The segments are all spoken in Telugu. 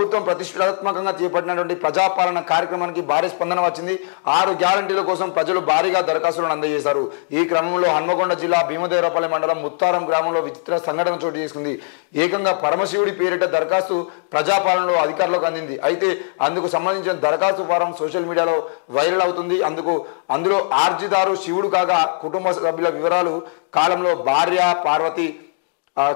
ప్రభుత్వం ప్రతిష్టాత్మకంగా చేపట్టినటువంటి ప్రజాపాలన కార్యక్రమానికి భారీ స్పందన వచ్చింది. 6 గ్యారంటీల కోసం ప్రజలు భారీగా దరఖాస్తులను అందజేశారు. ఈ క్రమంలో హన్మకొండ జిల్లా భీమదేవరపల్లి మండలం ముత్తారం గ్రామంలో విచిత్ర సంఘటన చోటు చేసుకుంది. ఏకంగా పరమశివుడి పేరిట దరఖాస్తు ప్రజాపాలనలో అధికారులకు అందింది. అయితే అందుకు సంబంధించిన దరఖాస్తు ఫారం సోషల్ మీడియాలో వైరల్ అవుతుంది. అందులో ఆర్జిదారు శివుడు కాగా కుటుంబ సభ్యుల వివరాలు కాలంలో భార్య పార్వతి,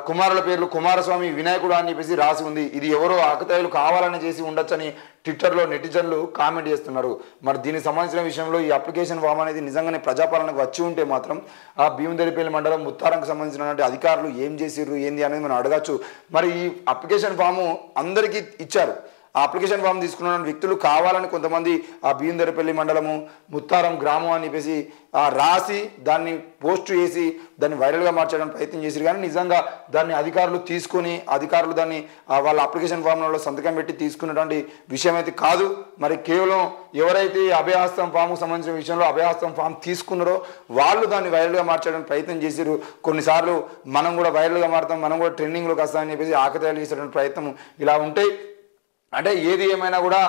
కుమారుల పేర్లు కుమారస్వామి, వినాయకుడు అని చెప్పేసి రాసి ఉంది. ఇది ఎవరో ఆకతాయిలు కావాలని చేసి ఉండొచ్చని ట్విట్టర్లో నెటిజన్లు కామెంట్ చేస్తున్నారు. మరి దీనికి సంబంధించిన విషయంలో ఈ అప్లికేషన్ ఫామ్ అనేది నిజంగానే ప్రజాపాలనకు వచ్చి ఉంటే మాత్రం ఆ భీమదేవరపల్లి మండలం ముత్తారంకు సంబంధించినటువంటి అధికారులు ఏం చేసిర్రు ఏంది అనేది మనం అడగచ్చు. మరి ఈ అప్లికేషన్ ఫాము అందరికీ ఇచ్చారు. ఆ అప్లికేషన్ ఫామ్ తీసుకున్న వ్యక్తులు కావాలని కొంతమంది ఆ భీమదేవరపల్లి మండలము ముత్తారం గ్రామం అని చెప్పేసి రాసి దాన్ని పోస్ట్ చేసి దాన్ని వైరల్గా మార్చడానికి ప్రయత్నం చేశారు. కానీ నిజంగా దాన్ని అధికారులు దాన్ని వాళ్ళ అప్లికేషన్ ఫామ్లో సంతకం పెట్టి తీసుకున్నటువంటి విషయం అయితే కాదు. మరి కేవలం ఎవరైతే అభయహస్తం ఫామ్కు సంబంధించిన విషయంలో అభయహస్తం ఫామ్ తీసుకున్నారో వాళ్ళు దాన్ని వైరల్గా మార్చడానికి ప్రయత్నం చేశారు. కొన్నిసార్లు మనం కూడా వైరల్గా మారుతాం, మనం కూడా ట్రెండింగ్లోకి వస్తామని చెప్పేసి ఆకతాయిలు చేసేటువంటి ప్రయత్నం ఇలా ఉంటాయి. అంటే ఏది ఏమైనా కూడా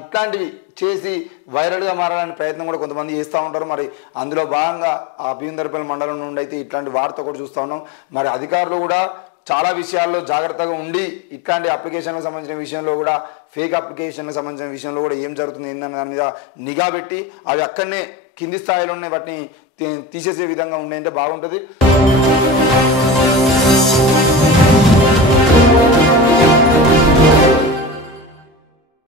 ఇట్లాంటివి చేసి వైరల్గా మారాలని ప్రయత్నం కూడా కొంతమంది చేస్తూ ఉంటారు. మరి అందులో భాగంగా ఆ భీమదేవరపల్లి మండలం నుండి అయితే ఇట్లాంటి వార్త కూడా చూస్తూ ఉన్నాం. మరి అధికారులు కూడా చాలా విషయాల్లో జాగ్రత్తగా ఉండి ఇట్లాంటి అప్లికేషన్లకు సంబంధించిన విషయంలో కూడా ఫేక్ అప్లికేషన్లకు సంబంధించిన విషయంలో కూడా ఏం జరుగుతుంది ఏందన్న దాని మీద నిఘా పెట్టి అవి అక్కడనే కింది స్థాయిలోనే వాటిని తీసేసే విధంగా ఉండే బాగుంటుంది.